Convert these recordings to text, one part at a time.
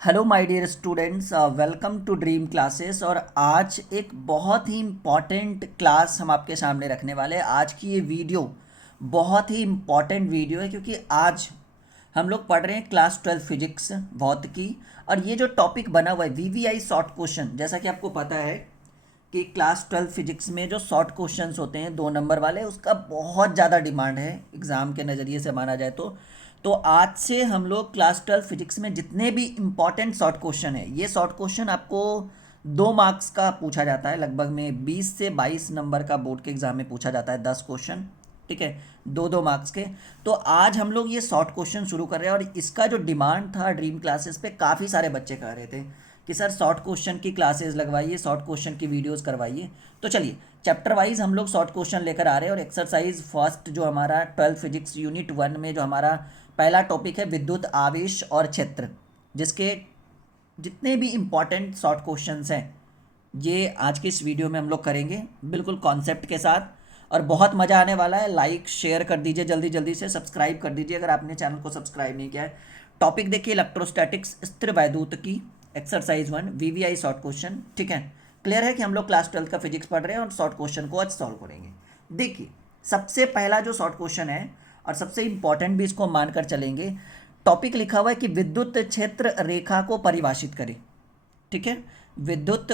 Hello my dear students, welcome to dream classes. और आज एक बहुत ही इम्पॉर्टेंट क्लास हम आपके सामने रखने वाले हैं। आज की ये वीडियो बहुत ही इम्पॉर्टेंट वीडियो है क्योंकि आज हम लोग पढ़ रहे हैं क्लास 12 फिजिक्स भौतिकी। और ये जो टॉपिक बना हुआ है वीवीआई शॉर्ट क्वेश्चन, जैसा कि आपको पता है कि क्लास 12 फिजिक्स में जो शॉर्ट क्वेश्चंस होते हैं 2 नंबर वाले, उसका बहुत ज़्यादा डिमांड है एग्ज़ाम के नज़रिए से माना जाए तो आज से हम लोग क्लास 12 फिजिक्स में जितने भी इम्पॉर्टेंट शॉर्ट क्वेश्चन है, ये शॉर्ट क्वेश्चन आपको 2 मार्क्स का पूछा जाता है। लगभग में 20 से 22 नंबर का बोर्ड के एग्ज़ाम में पूछा जाता है 10 क्वेश्चन। ठीक है, 2-2 मार्क्स के। तो आज हम लोग ये शॉर्ट क्वेश्चन शुरू कर रहे हैं और इसका जो डिमांड था ड्रीम क्लासेस पे, काफ़ी सारे बच्चे कह रहे थे कि सर शॉर्ट क्वेश्चन की क्लासेस लगवाइए, शॉर्ट क्वेश्चन की वीडियोस करवाइए। तो चलिए चैप्टर वाइज हम लोग शॉर्ट क्वेश्चन लेकर आ रहे हैं। और एक्सरसाइज फर्स्ट जो हमारा 12 फिजिक्स यूनिट 1 में जो हमारा पहला टॉपिक है विद्युत आवेश और क्षेत्र, जिसके जितने भी इम्पॉर्टेंट शॉर्ट क्वेश्चंस हैं ये आज की इस वीडियो में हम लोग करेंगे, बिल्कुल कॉन्सेप्ट के साथ। और बहुत मज़ा आने वाला है। लाइक शेयर कर दीजिए, जल्दी जल्दी से सब्सक्राइब कर दीजिए अगर आपने चैनल को सब्सक्राइब नहीं किया है। टॉपिक देखिए इलेक्ट्रोस्टैटिक्स, स्थिर वैद्युत की एक्सरसाइज 1 वीवीआई शॉर्ट क्वेश्चन। ठीक है, क्लियर है कि हम लोग क्लास 12 का फिजिक्स पढ़ रहे हैं और शॉर्ट क्वेश्चन को आज सॉल्व करेंगे। देखिए सबसे पहला जो शॉर्ट क्वेश्चन है और सबसे इंपॉर्टेंट भी इसको मानकर चलेंगे, टॉपिक लिखा हुआ है कि विद्युत क्षेत्र रेखा को परिभाषित करें। ठीक है, विद्युत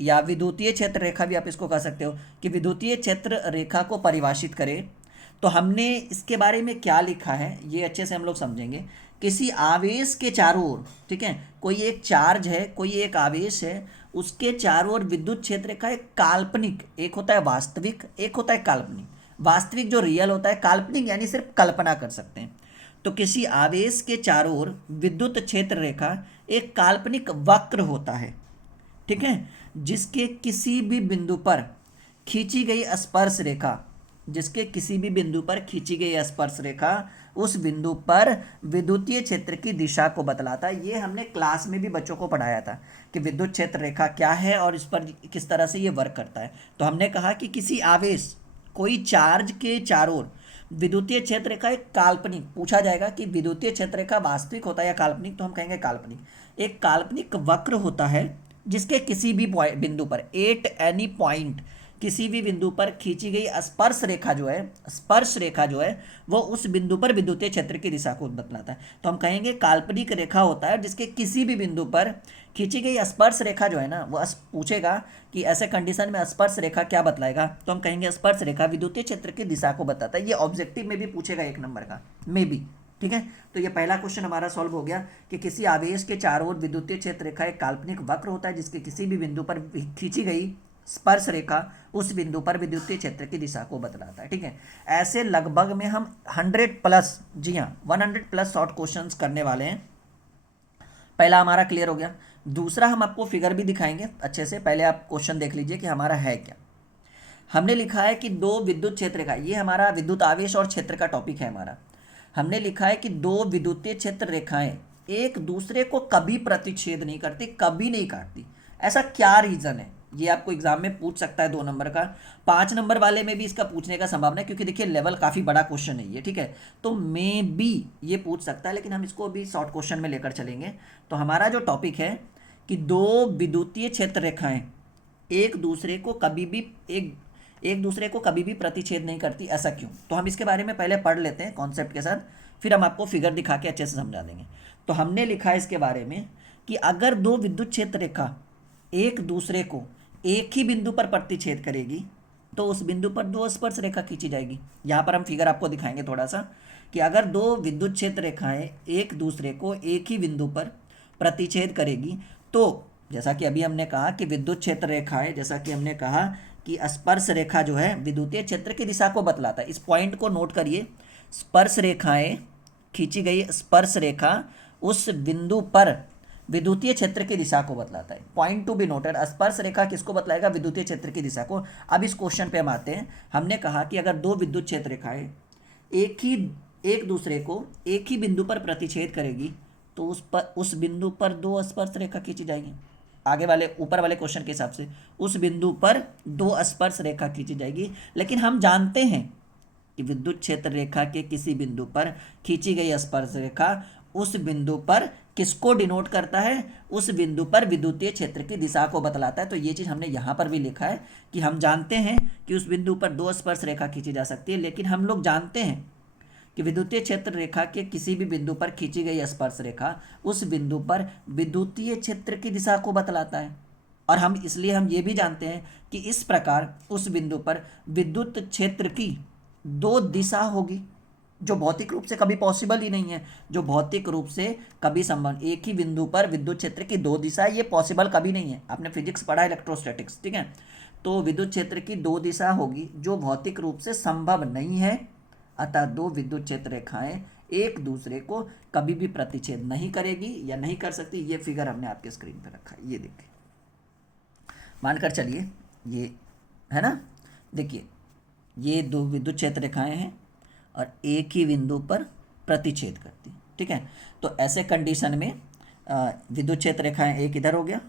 या विद्युतीय क्षेत्र रेखा भी आप इसको कह सकते हो कि विद्युतीय क्षेत्र रेखा को परिभाषित करें। तो हमने इसके बारे में क्या लिखा है ये अच्छे से हम लोग समझेंगे। किसी आवेश के चारों ओर, ठीक है, कोई एक चार्ज है, कोई एक आवेश है, उसके चारों ओर विद्युत क्षेत्र का एक काल्पनिक, एक होता है वास्तविक, एक होता है काल्पनिक। वास्तविक जो रियल होता है, काल्पनिक यानी सिर्फ कल्पना कर सकते हैं। तो किसी आवेश के चारों ओर विद्युत क्षेत्र रेखा एक काल्पनिक वक्र होता है, ठीक है, जिसके किसी भी बिंदु पर खींची गई स्पर्श रेखा, जिसके किसी भी बिंदु पर खींची गई स्पर्श रेखा उस बिंदु पर विद्युतीय क्षेत्र की दिशा को बतलाता है। ये हमने क्लास में भी बच्चों को पढ़ाया था कि विद्युत क्षेत्र रेखा क्या है और इस पर किस तरह से ये वर्क करता है। तो हमने कहा कि किसी आवेश, कोई चार्ज के चारों ओर विद्युतीय क्षेत्र रेखा एक काल्पनिक, पूछा जाएगा कि विद्युतीय क्षेत्र रेखा वास्तविक होता है या काल्पनिक, तो हम कहेंगे काल्पनिक। एक काल्पनिक वक्र होता है जिसके किसी भी बिंदु पर, एट एनी पॉइंट, किसी भी बिंदु पर खींची गई स्पर्श रेखा जो है, स्पर्श रेखा जो है वो उस बिंदु पर विद्युतीय क्षेत्र की दिशा को बतलाता है। तो हम कहेंगे काल्पनिक रेखा होता है जिसके किसी भी बिंदु पर खींची गई स्पर्श रेखा जो है ना, वो पूछेगा कि ऐसे कंडीशन में स्पर्श रेखा क्या बतलाएगा, तो हम कहेंगे स्पर्श रेखा विद्युतीय क्षेत्र की दिशा को बताता है। ये ऑब्जेक्टिव में भी पूछेगा 1 नंबर का, मे बी। ठीक है, तो ये पहला क्वेश्चन हमारा सॉल्व हो गया कि किसी आवेश के चारों ओर विद्युतीय क्षेत्र रेखा एक काल्पनिक वक्र होता है जिसके किसी भी बिंदु पर खींची गई स्पर्श रेखा उस बिंदु पर विद्युतीय क्षेत्र की दिशा को बतलाता है। ठीक है, ऐसे लगभग में हम 100+, जी हाँ 100+ शॉर्ट क्वेश्चंस करने वाले हैं। पहला हमारा क्लियर हो गया। दूसरा हम आपको फिगर भी दिखाएंगे अच्छे से, पहले आप क्वेश्चन देख लीजिए कि हमारा है क्या। हमने लिखा है कि दो विद्युत क्षेत्र का, ये हमारा विद्युत आवेश और क्षेत्र का टॉपिक है हमारा। हमने लिखा है कि दो विद्युतीय क्षेत्र रेखाएं एक दूसरे को कभी प्रतिच्छेद नहीं करती, कभी नहीं काटती। ऐसा क्या रीजन है, ये आपको एग्जाम में पूछ सकता है 2 नंबर का। 5 नंबर वाले में भी इसका पूछने का संभावना है क्योंकि देखिए लेवल काफ़ी बड़ा क्वेश्चन है ये। ठीक है, तो मे बी ये पूछ सकता है, लेकिन हम इसको अभी शॉर्ट क्वेश्चन में लेकर चलेंगे। तो हमारा जो टॉपिक है कि दो विद्युतीय क्षेत्र रेखाएं एक दूसरे को कभी भी एक दूसरे को कभी भी प्रतिच्छेद नहीं करती, ऐसा क्यों। तो हम इसके बारे में पहले पढ़ लेते हैं कॉन्सेप्ट के साथ, फिर हम आपको फिगर दिखा के अच्छे से समझा देंगे। तो हमने लिखा है इसके बारे में कि अगर दो विद्युत क्षेत्र रेखा एक दूसरे को एक ही बिंदु पर प्रतिच्छेद करेगी तो उस बिंदु पर दो स्पर्श रेखा खींची जाएगी। यहाँ पर हम फिगर आपको दिखाएंगे थोड़ा सा कि अगर दो विद्युत क्षेत्र रेखाएं एक दूसरे को एक ही बिंदु पर प्रतिच्छेद करेगी तो जैसा कि अभी हमने कहा कि विद्युत क्षेत्र रेखाएं, जैसा कि हमने कहा कि स्पर्श रेखा जो है विद्युतीय क्षेत्र की दिशा को बतलाता है। इस पॉइंट को नोट करिए, स्पर्श रेखाएं, खींची गई स्पर्श रेखा उस बिंदु पर विद्युतीय क्षेत्र की दिशा को बतलाता है। पॉइंट टू बी नोटेड, स्पर्श रेखा किसको बतलाएगा, विद्युतीय क्षेत्र की दिशा को। अब इस क्वेश्चन पे हम आते हैं। हमने कहा कि अगर दो विद्युत क्षेत्र रेखाएं एक दूसरे को एक ही बिंदु पर प्रतिच्छेद करेगी तो उस बिंदु पर दो स्पर्श रेखा खींची जाएगी। आगे वाले ऊपर वाले क्वेश्चन के हिसाब से उस बिंदु पर दो स्पर्श रेखा खींची जाएगी। लेकिन हम जानते हैं कि विद्युत क्षेत्र रेखा के किसी बिंदु पर खींची गई स्पर्श रेखा उस बिंदु पर किसको डिनोट करता है? उस बिंदु पर विद्युतीय क्षेत्र की दिशा को बतलाता है। तो ये चीज़ हमने यहाँ पर भी लिखा है कि हम जानते हैं कि उस बिंदु पर दो स्पर्श रेखा खींची जा सकती है, लेकिन हम लोग जानते हैं कि विद्युतीय क्षेत्र रेखा के किसी भी बिंदु पर खींची गई स्पर्श रेखा उस बिंदु पर विद्युतीय क्षेत्र की दिशा को बतलाता है। और हम ये भी जानते हैं कि इस प्रकार उस बिंदु पर विद्युत क्षेत्र की दो दिशा होगी, जो भौतिक रूप से कभी पॉसिबल ही नहीं है। जो भौतिक रूप से कभी संभव, एक ही बिंदु पर विद्युत क्षेत्र की दो दिशा, ये पॉसिबल कभी नहीं है। आपने फिजिक्स पढ़ा, इलेक्ट्रोस्टैटिक्स, ठीक है। तो विद्युत क्षेत्र की दो दिशा होगी जो भौतिक रूप से संभव नहीं है। अतः दो विद्युत क्षेत्र रेखाएं एक दूसरे को कभी भी प्रतिच्छेद नहीं करेगी या नहीं कर सकती। ये फिगर हमने आपके स्क्रीन पर रखा है, ये देखिए, मानकर चलिए ये है ना। देखिए ये दो विद्युत क्षेत्र रेखाएं हैं और एक ही बिंदु पर प्रतिच्छेद करती, ठीक है। तो ऐसे कंडीशन में विद्युत क्षेत्र रेखाएं एक इधर हो गया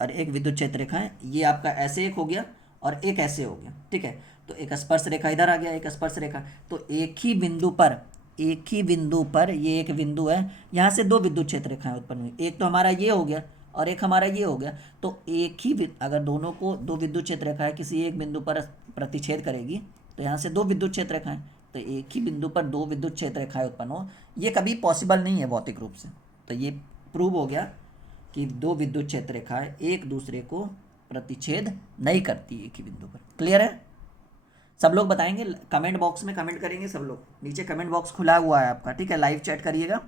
और एक विद्युत क्षेत्र रेखाएं ये आपका ऐसे एक हो गया और एक ऐसे हो गया, ठीक है। तो एक स्पर्श रेखा इधर आ गया, एक स्पर्श रेखा। तो एक ही बिंदु पर ये एक बिंदु है, यहाँ से दो विद्युत क्षेत्र रेखाएं उत्पन्न हुई। एक तो हमारा ये हो गया और एक हमारा ये हो गया। तो एक ही अगर दोनों को दो विद्युत क्षेत्र रेखाएं किसी एक बिंदु पर प्रतिच्छेद करेगी तो यहाँ से दो विद्युत क्षेत्र रेखाएं, तो एक ही बिंदु पर दो विद्युत क्षेत्र रेखाएं उत्पन्न हो, ये कभी पॉसिबल नहीं है भौतिक रूप से। तो ये प्रूव हो गया कि दो विद्युत क्षेत्र रेखाएं एक दूसरे को प्रतिच्छेद नहीं करती एक ही बिंदु पर। क्लियर है? सब लोग बताएंगे, कमेंट बॉक्स में कमेंट करेंगे सब लोग। नीचे कमेंट बॉक्स खुला हुआ है आपका, ठीक है, लाइव चैट करिएगा।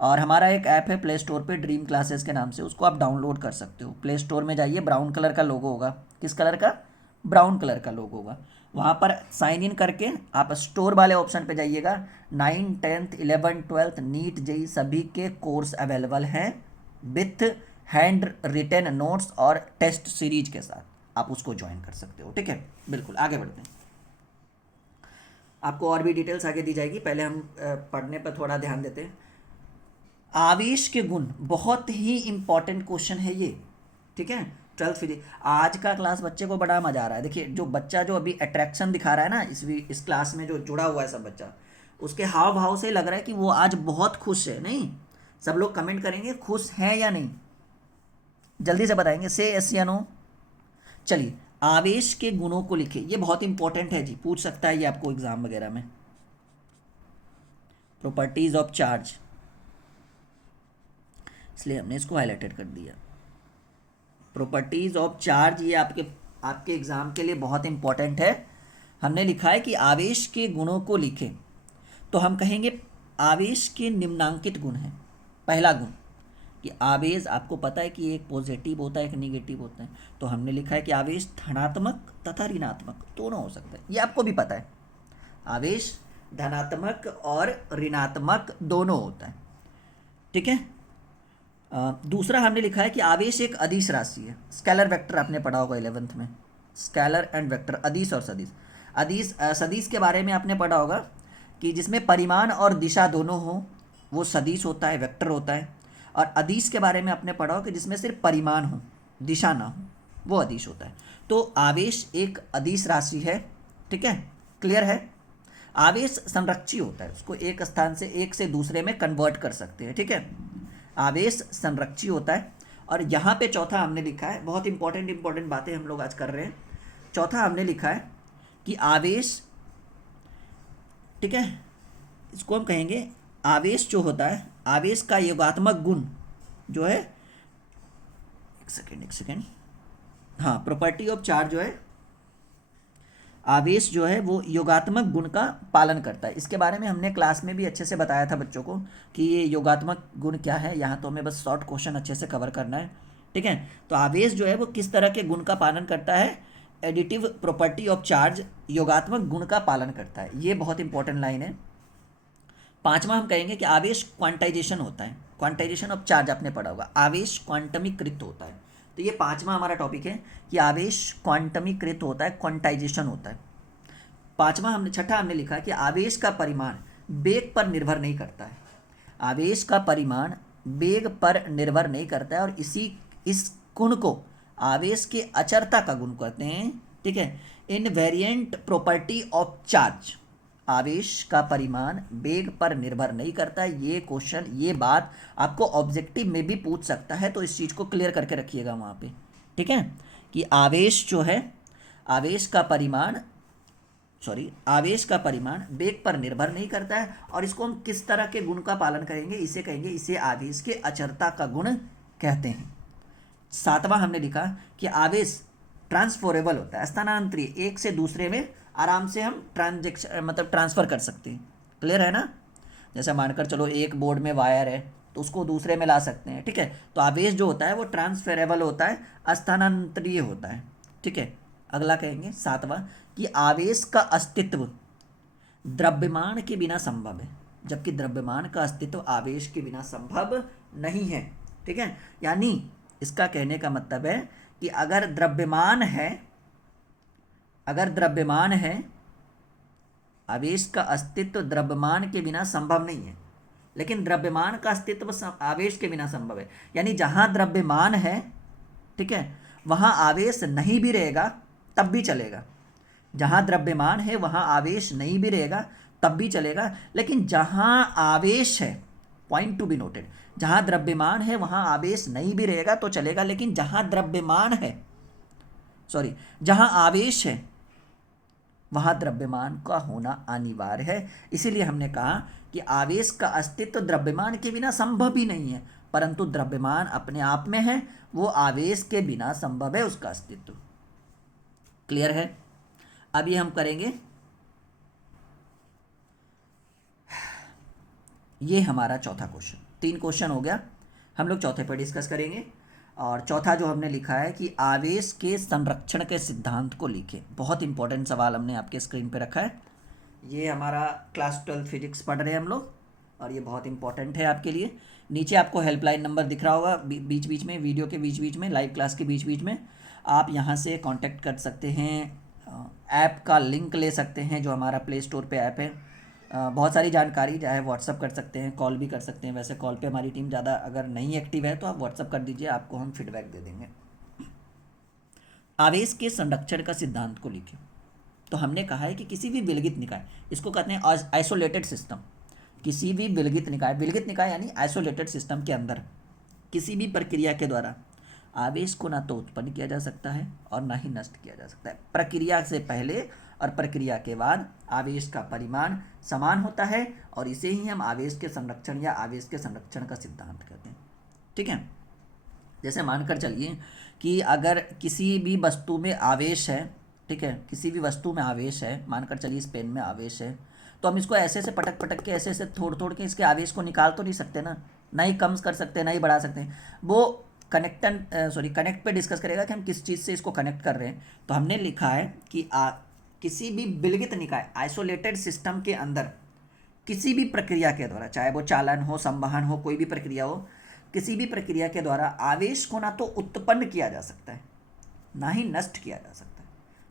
और हमारा एक ऐप है प्ले स्टोर पे, ड्रीम क्लासेस के नाम से, उसको आप डाउनलोड कर सकते हो। प्ले स्टोर में जाइए, ब्राउन कलर का लोगो होगा। किस कलर का? ब्राउन कलर का लोगो होगा। वहाँ पर साइन इन करके आप स्टोर वाले ऑप्शन पे जाइएगा। 9, 10th, 11th, 12th NEET JEE सभी के कोर्स अवेलेबल हैं विथ हैंड रिटन नोट्स और टेस्ट सीरीज के साथ, आप उसको ज्वाइन कर सकते हो, ठीक है। बिल्कुल, आगे बढ़ते हैं। आपको और भी डिटेल्स आगे दी जाएगी, पहले हम पढ़ने पर थोड़ा ध्यान देते हैं। आवेश के गुण, बहुत ही इंपॉर्टेंट क्वेश्चन है ये, ठीक है। 12th फिजिक्स, आज का क्लास बच्चे को बड़ा मजा आ रहा है। देखिए जो बच्चा जो अभी अट्रैक्शन दिखा रहा है ना इस क्लास में, जो जुड़ा हुआ है सब बच्चा, उसके हाव भाव से लग रहा है कि वो आज बहुत खुश है। नहीं, सब लोग कमेंट करेंगे खुश है या नहीं, जल्दी से बताएंगे, से यस या नो। चलिए, आवेश के गुणों को लिखे, ये बहुत इंपॉर्टेंट है जी, पूछ सकता है ये आपको एग्जाम वगैरह में। प्रॉपर्टीज ऑफ चार्ज, इसलिए हमने इसको हाईलाइटेड कर दिया। प्रॉपर्टीज ऑफ चार्ज, ये आपके एग्जाम के लिए बहुत इंपॉर्टेंट है। हमने लिखा है कि आवेश के गुणों को लिखें, तो हम कहेंगे आवेश के निम्नांकित गुण हैं। पहला गुण कि आवेश, आपको पता है कि एक पॉजिटिव होता है एक निगेटिव होता है, तो हमने लिखा है कि आवेश धनात्मक तथा ऋणात्मक दोनों हो सकता है, ये आपको भी पता है। आवेश धनात्मक और ऋणात्मक दोनों होता है, ठीक है। दूसरा हमने लिखा है कि आवेश एक अदिश राशि है। स्केलर वेक्टर आपने पढ़ा होगा 11th में, स्केलर एंड वेक्टर, अदिश और सदिश। सदिश के बारे में आपने पढ़ा होगा कि जिसमें परिमाण और दिशा दोनों हो वो सदिश होता है, वेक्टर होता है। और अदिश के बारे में आपने पढ़ा हो कि जिसमें सिर्फ परिमाण हो, दिशा ना हो, वो अदिश होता है। तो आवेश एक अदिश राशि है, ठीक है, क्लियर है। आवेश संरक्षी होता है, उसको एक स्थान से एक से दूसरे में कन्वर्ट कर सकते हैं, ठीक है। आवेश संरक्षी होता है। और यहाँ पे चौथा हमने लिखा है, बहुत इंपॉर्टेंट बातें हम लोग आज कर रहे हैं। चौथा हमने लिखा है कि आवेश, ठीक है, इसको हम कहेंगे आवेश जो होता है, आवेश का योगात्मक गुण जो है, एक सेकेंड, हाँ, प्रॉपर्टी ऑफ चार्ज जो है, आवेश जो है वो योगात्मक गुण का पालन करता है। इसके बारे में हमने क्लास में भी अच्छे से बताया था बच्चों को कि ये योगात्मक गुण क्या है। यहाँ तो हमें बस शॉर्ट क्वेश्चन अच्छे से कवर करना है, ठीक है। तो आवेश जो है वो किस तरह के गुण का पालन करता है? एडिटिव प्रॉपर्टी ऑफ चार्ज, योगात्मक गुण का पालन करता है। ये बहुत इंपॉर्टेंट लाइन है। पांचवा हम कहेंगे कि आवेश क्वांटाइजेशन होता है। क्वांटाइजेशन ऑफ चार्ज आपने पढ़ा होगा, आवेश क्वांटमीकृत होता है। तो ये पांचवा हमारा टॉपिक है कि आवेश क्वांटमीकृत होता है, क्वांटाइजेशन होता है। छठा हमने लिखा है कि आवेश का परिमाण वेग पर निर्भर नहीं करता है। आवेश का परिमाण वेग पर निर्भर नहीं करता है और इस गुण को आवेश के अचरता का गुण कहते हैं, ठीक है। इनवेरिएंट प्रॉपर्टी ऑफ चार्ज, आवेश का परिमाण वेग पर निर्भर नहीं करता। ये क्वेश्चन, ये बात आपको ऑब्जेक्टिव में भी पूछ सकता है, तो इस चीज़ को क्लियर करके रखिएगा वहाँ पे, ठीक है, कि आवेश जो है, आवेश का परिमाण आवेश का परिमाण वेग पर निर्भर नहीं करता है। और इसको हम किस तरह के गुण का पालन करेंगे, इसे कहेंगे, इसे आवेश के अचरता का गुण कहते हैं। सातवां हमने लिखा कि आवेश ट्रांसफरेबल होता है, स्थानांतरीय, एक से दूसरे में आराम से हम ट्रांसफ़र कर सकते हैं। क्लियर है ना? जैसे मानकर चलो एक बोर्ड में वायर है तो उसको दूसरे में ला सकते हैं, ठीक है। तो आवेश जो होता है वो ट्रांसफरेबल होता है, स्थानांतरीय होता है, ठीक है। अगला कहेंगे सातवां कि आवेश का अस्तित्व द्रव्यमान के बिना संभव है, जबकि द्रव्यमान का अस्तित्व आवेश के बिना संभव नहीं है, ठीक है। यानी इसका कहने का मतलब है कि अगर द्रव्यमान है, आवेश का अस्तित्व द्रव्यमान के बिना संभव नहीं है, लेकिन द्रव्यमान का अस्तित्व आवेश के बिना संभव है। यानी जहाँ द्रव्यमान है, ठीक है, वहाँ आवेश नहीं भी रहेगा तब भी चलेगा। जहाँ द्रव्यमान है वहाँ आवेश नहीं भी रहेगा तब भी चलेगा, लेकिन जहाँ आवेश है, पॉइंट टू बी नोटेड, जहाँ द्रव्यमान है वहाँ आवेश नहीं भी रहेगा तो चलेगा, लेकिन जहाँ आवेश है वहाँ द्रव्यमान का होना अनिवार्य है। इसीलिए हमने कहा कि आवेश का अस्तित्व द्रव्यमान के बिना संभव ही नहीं है, परंतु द्रव्यमान अपने आप में है, वो आवेश के बिना संभव है उसका अस्तित्व। क्लियर है? अभी हम करेंगे, ये हमारा चौथा क्वेश्चन, 3 क्वेश्चन हो गया, हम लोग चौथे पर डिस्कस करेंगे। और चौथा जो हमने लिखा है कि आवेश के संरक्षण के सिद्धांत को लिखें। बहुत इंपॉर्टेंट सवाल हमने आपके स्क्रीन पे रखा है। ये हमारा क्लास 12 फिजिक्स पढ़ रहे हैं हम लोग, और ये बहुत इंपॉर्टेंट है आपके लिए। नीचे आपको हेल्पलाइन नंबर दिख रहा होगा, बीच बीच में, वीडियो के बीच बीच में, लाइव क्लास के बीच बीच में आप यहाँ से कांटेक्ट कर सकते हैं, ऐप का लिंक ले सकते हैं जो हमारा प्ले स्टोर पे ऐप है। बहुत सारी जानकारी चाहे व्हाट्सअप कर सकते हैं, कॉल भी कर सकते हैं। वैसे कॉल पे हमारी टीम ज़्यादा अगर नहीं एक्टिव है तो आप व्हाट्सअप कर दीजिए, आपको हम फीडबैक दे देंगे। आवेश के संरक्षण का सिद्धांत को लिखें। तो हमने कहा है कि किसी भी विलगित निकाय, इसको कहते हैं आइसोलेटेड सिस्टम, किसी भी विलगित निकाय यानी आइसोलेटेड सिस्टम के अंदर किसी भी प्रक्रिया के द्वारा आवेश को ना तो उत्पन्न किया जा सकता है और ना ही नष्ट किया जा सकता है। प्रक्रिया से पहले और प्रक्रिया के बाद आवेश का परिमाण समान होता है, और इसे ही हम आवेश के संरक्षण या आवेश के संरक्षण का सिद्धांत कहते हैं, ठीक है। जैसे मानकर चलिए कि अगर किसी भी वस्तु में आवेश है, ठीक है, किसी भी वस्तु में आवेश है, मानकर चलिए इस पेन में आवेश है, तो हम इसको ऐसे से पटक पटक के, ऐसे से तोड़ के इसके आवेश को निकाल तो नहीं सकते ना ही कम कर सकते, ना ही बढ़ा सकते हैं। वो कनेक्ट पे डिस्कस करेगा कि हम किस चीज़ से इसको कनेक्ट कर रहे हैं। तो हमने लिखा है कि किसी भी विलगित निकाय, आइसोलेटेड सिस्टम के अंदर किसी भी प्रक्रिया के द्वारा, चाहे वो चालन हो, संवहन हो, कोई भी प्रक्रिया हो, किसी भी प्रक्रिया के द्वारा आवेश को ना तो उत्पन्न किया जा सकता है ना ही नष्ट किया जा सकता है।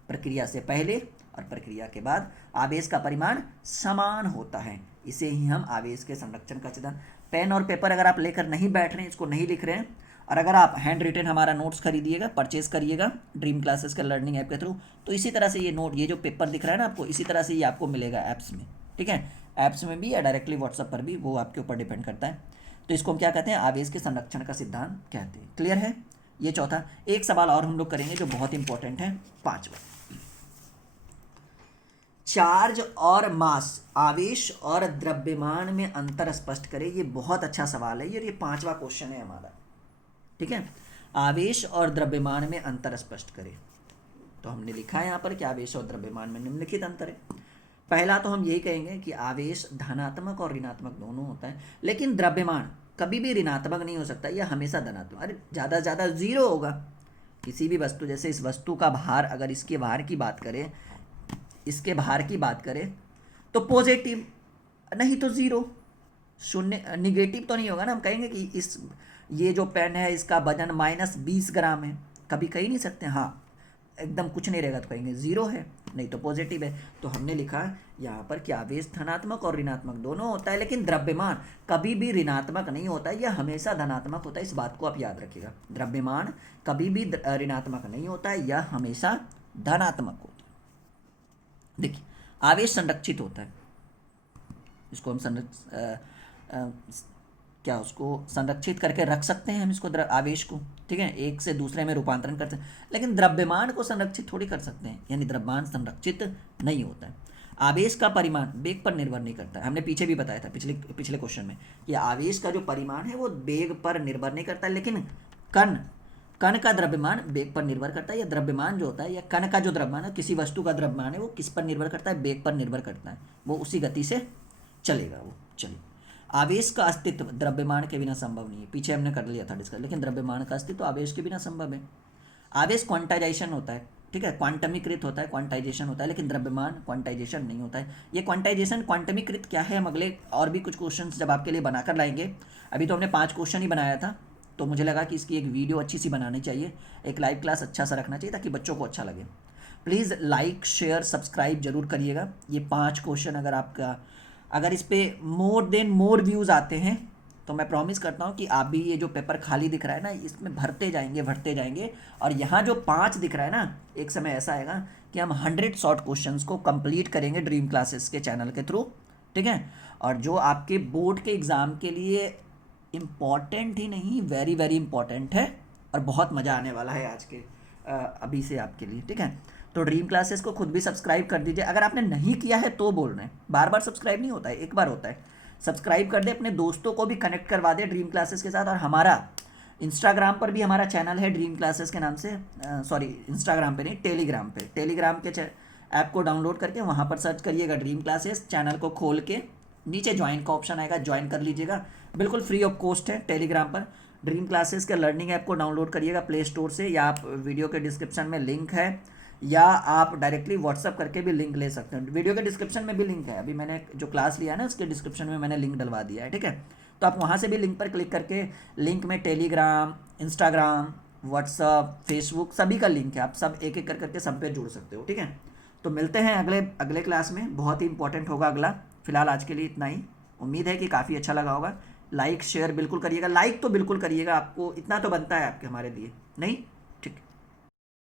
प्रक्रिया से पहले और प्रक्रिया के बाद आवेश का परिमाण समान होता है, इसे ही हम आवेश के संरक्षण का सिद्धांत। पेन और पेपर अगर आप लेकर नहीं बैठ रहे हैं, इसको नहीं लिख रहे हैं, और अगर आप हैंड रिटन हमारा नोट्स खरीदिएगा, परचेज करिएगा ड्रीम क्लासेस का लर्निंग ऐप के थ्रू, तो इसी तरह से ये जो पेपर दिख रहा है ना आपको, इसी तरह से ये आपको मिलेगा ऐप्स में, ठीक है। ऐप्स में भी या डायरेक्टली व्हाट्सअप पर भी, वो आपके ऊपर डिपेंड करता है। तो इसको हम क्या कहते हैं? आवेश के संरक्षण का सिद्धांत कहते हैं। क्लियर है? ये चौथा। एक सवाल और हम लोग करेंगे जो बहुत इंपॉर्टेंट है, 5वां। चार्ज और मास, आवेश और द्रव्यमान में अंतर स्पष्ट करें। ये बहुत अच्छा सवाल है, ये 5वां क्वेश्चन है हमारा, ठीक है। आवेश और द्रव्यमान में अंतर स्पष्ट करें। तो हमने लिखा है यहाँ पर कि आवेश और द्रव्यमान में निम्नलिखित अंतर है। पहला तो हम यही कहेंगे कि आवेश धनात्मक और ऋणात्मक दोनों होता है, लेकिन द्रव्यमान कभी भी ऋणात्मक नहीं हो सकता, यह हमेशा धनात्मक, अरे ज़्यादा से ज़्यादा 0 होगा। किसी भी वस्तु, जैसे इस वस्तु का भार, अगर इसके भार की बात करें, इसके भार की बात करें तो पॉजिटिव, नहीं तो 0, शून्य, निगेटिव तो नहीं होगा ना। हम कहेंगे कि ये जो पेन है इसका वजन -20 ग्राम है, कभी कह नहीं सकते। हाँ, एकदम कुछ नहीं रहेगा तो कहेंगे 0 है, नहीं तो पॉजिटिव है। तो हमने लिखा यहाँ पर कि आवेश धनात्मक और ऋणात्मक दोनों होता है, लेकिन द्रव्यमान कभी भी ऋणात्मक नहीं होता है, यह हमेशा धनात्मक होता है। इस बात को आप याद रखिएगा, द्रव्यमान कभी भी ऋणात्मक नहीं होता है, यह हमेशा धनात्मक होता है। देखिए, आवेश संरक्षित होता है, इसको हम क्या उसको संरक्षित करके रख सकते हैं हम इसको, आवेश को, ठीक है, एक से दूसरे में रूपांतरण करते हैं, लेकिन द्रव्यमान को संरक्षित थोड़ी कर सकते हैं, यानी द्रव्यमान संरक्षित नहीं होता है। आवेश का परिमाण वेग पर निर्भर नहीं करता है, हमने पीछे भी बताया था पिछले पिछले क्वेश्चन में कि आवेश का जो परिमाण है वो वेग पर निर्भर नहीं करता है, लेकिन कण कण का द्रव्यमान वेग पर निर्भर करता है, या द्रव्यमान जो होता है या कण का जो द्रव्यमान है, किसी वस्तु का द्रव्यमान है वो किस पर निर्भर करता है, वेग पर निर्भर करता है, वो उसी गति से चलेगा वो। चलिए, आवेश का अस्तित्व द्रव्यमान के बिना संभव नहीं है, पीछे हमने कर लिया था डिस्कस, लेकिन द्रव्यमान का अस्तित्व आवेश के बिना संभव है। आवेश क्वांटाइजेशन होता है, ठीक है, क्वांटमीकृत होता है, क्वांटाइजेशन होता है, लेकिन द्रव्यमान क्वांटाइजेशन नहीं होता है। ये क्वांटाइजेशन क्वांटमीकृत क्या है, हम अगले और भी कुछ क्वेश्चंस जब आपके लिए बनाकर लाएंगे। अभी तो हमने 5 क्वेश्चन ही बनाया था, तो मुझे लगा कि इसकी एक वीडियो अच्छी सी बनानी चाहिए, एक लाइव क्लास अच्छा सा रखना चाहिए ताकि बच्चों को अच्छा लगे। प्लीज़ लाइक शेयर सब्सक्राइब जरूर करिएगा। ये 5 क्वेश्चन अगर इस पर मोर व्यूज़ आते हैं तो मैं प्रॉमिस करता हूँ कि आप भी ये जो पेपर खाली दिख रहा है ना, इसमें भरते जाएंगे, और यहाँ जो 5 दिख रहा है ना, एक समय ऐसा आएगा कि हम 100 शॉर्ट क्वेश्चंस को कंप्लीट करेंगे ड्रीम क्लासेस के चैनल के थ्रू, ठीक है। और जो आपके बोर्ड के एग्ज़ाम के लिए इम्पॉर्टेंट ही नहीं, वेरी वेरी इंपॉर्टेंट है, और बहुत मज़ा आने वाला है आज के अभी से आपके लिए, ठीक है। तो ड्रीम क्लासेस को खुद भी सब्सक्राइब कर दीजिए, अगर आपने नहीं किया है तो बोल रहे हैं, बार बार सब्सक्राइब नहीं होता है, एक बार होता है। सब्सक्राइब कर दे, अपने दोस्तों को भी कनेक्ट करवा दे ड्रीम क्लासेस के साथ। और हमारा इंस्टाग्राम पर भी हमारा चैनल है ड्रीम क्लासेस के नाम से, सॉरी इंस्टाग्राम पे नहीं, टेलीग्राम के ऐप को डाउनलोड करके वहाँ पर सर्च करिएगा ड्रीम क्लासेस, चैनल को खोल के नीचे ज्वाइन का ऑप्शन आएगा, ज्वाइन कर लीजिएगा, बिल्कुल फ्री ऑफ कॉस्ट है। टेलीग्राम पर ड्रीम क्लासेस के लर्निंग ऐप को डाउनलोड करिएगा प्ले स्टोर से, या आप वीडियो के डिस्क्रिप्शन में लिंक है, या आप डायरेक्टली व्हाट्सअप करके भी लिंक ले सकते हैं, वीडियो के डिस्क्रिप्शन में भी लिंक है। अभी मैंने जो क्लास लिया है ना, उसके डिस्क्रिप्शन में मैंने लिंक डलवा दिया है, ठीक है। तो आप वहाँ से भी लिंक पर क्लिक करके, लिंक में टेलीग्राम, इंस्टाग्राम, व्हाट्सअप, फेसबुक सभी का लिंक है, आप सब एक एक कर करके सब पे जुड़ सकते हो, ठीक है। तो मिलते हैं अगले क्लास में, बहुत ही इंपॉर्टेंट होगा अगला। फिलहाल आज के लिए इतना ही, उम्मीद है कि काफ़ी अच्छा लगा होगा। लाइक शेयर बिल्कुल करिएगा, लाइक तो बिल्कुल करिएगा, आपको इतना तो बनता है आपके हमारे लिए, नहीं